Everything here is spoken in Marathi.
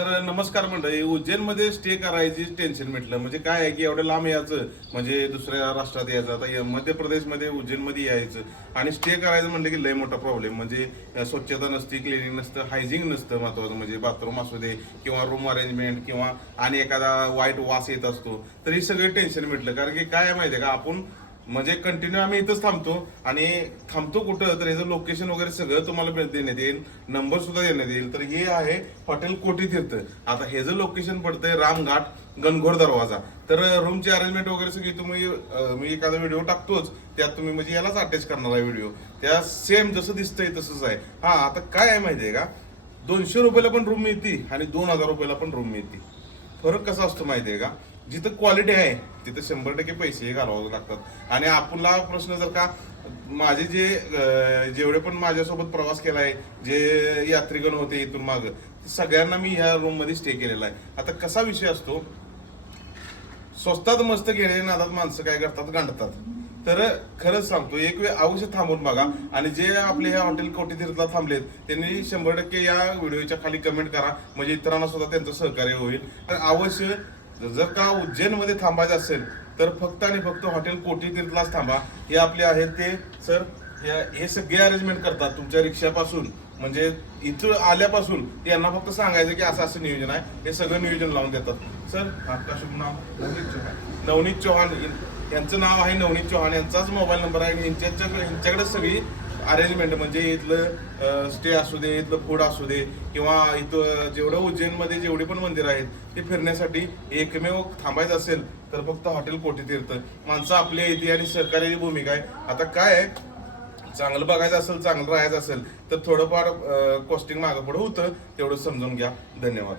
तर नमस्कार मंडळी. उज्जैनमध्ये स्टे करायची टेन्शन म्हटलं म्हणजे काय आहे की एवढं लांब यायचं म्हणजे दुसऱ्या राष्ट्रात यायचं. आता मध्य प्रदेशमध्ये उज्जैनमध्ये यायचं आणि स्टे करायचं म्हणलं की लय मोठा प्रॉब्लेम म्हणजे स्वच्छता नसती, क्लिनिंग नसतं, हायजिंग नसतं. महत्वाचं म्हणजे बाथरूम असू दे किंवा रूम अरेंजमेंट किंवा आणि एखादा वाईट वास येत असतो. तर हे सगळे टेन्शन म्हटलं. कारण की काय माहिती आहे का, आपण म्हणजे कंटिन्यू आम्ही इथंच थांबतो आणि थांबतो कुठं तर याचं लोकेशन वगैरे सगळं तुम्हाला देण्यात येईल, नंबर सुद्धा देण्यात येईल. तर हे आहे हॉटेल कोठी तीर्थ. आता हे जर लोकेशन पडतंय रामघाट गणघोर दरवाजा. तर रूमची अरेंजमेंट वगैरे सगळी तुम्ही मी एखादा व्हिडिओ टाकतोच, त्यात तुम्ही म्हणजे यालाच अटॅच करणार आहे व्हिडिओ. त्या सेम जसं दिसतंय तसंच आहे. हा आता काय आहे माहितीये का, 200 रुपयाला पण रूम मिळते आणि 2000 रुपयाला पण रूम मिळते. फरक कसा असतो माहितीये का, जिथं क्वालिटी आहे तिथं 100% पैसे घालावे लागतात. आणि आपला प्रश्न जर का माझे जेवढे पण माझ्यासोबत प्रवास केलाय, जे यात्रीगण होते इथून माग, सगळ्यांना मी ह्या रूम मध्ये स्टे केलेला आहे. आता कसा विषय असतो, स्वस्तात मस्त घेण्याच्या नादात माणसं काय करतात, गांडतात. तर खरंच सांगतो, एक वेळ अवश्य थांबून बघा. आणि जे आपले ह्या हॉटेल कोठी तीर्थला थांबलेत त्यांनी 100% या व्हिडिओच्या खाली कमेंट करा, म्हणजे इतरांना सुद्धा त्यांचं सहकार्य होईल. तर अवश्य जर का उज्जैनमध्ये थांबायचं असेल तर फक्त आणि फक्त हॉटेल कोठी तीर्थलाच थांबा. हे आपले आहेत ते सर, हे सगळे अरेंजमेंट करतात तुमच्या रिक्षापासून, म्हणजे इथं आल्यापासून यांना फक्त सांगायचं की असं असं नियोजन आहे, हे सगळं नियोजन लावून देतात. सर आपका शुभ नाव? नवनीत चौहान. यांचं नाव आहे नवनीत चौहान, यांचाच मोबाईल नंबर आहे. यांच्याकडे सगळी अरेंजमेंट म्हणजे इथलं स्टे असू दे, इथलं फूड असू दे किंवा इथं जेवढं उज्जैनमध्ये जेवढे पण मंदिर आहेत ते फिरण्यासाठी एकमेव थांबायचं असेल तर फक्त हॉटेल कोठी तीर्थ. माणसं आपल्या इथे आणि सहकार्याची भूमिका आहे. आता काय आहे, चांगलं बघायचं असेल, चांगलं राहायचं असेल तर थोडंफार कॉस्टिंग मागं पुढं होतं, तेवढं समजून घ्या. धन्यवाद.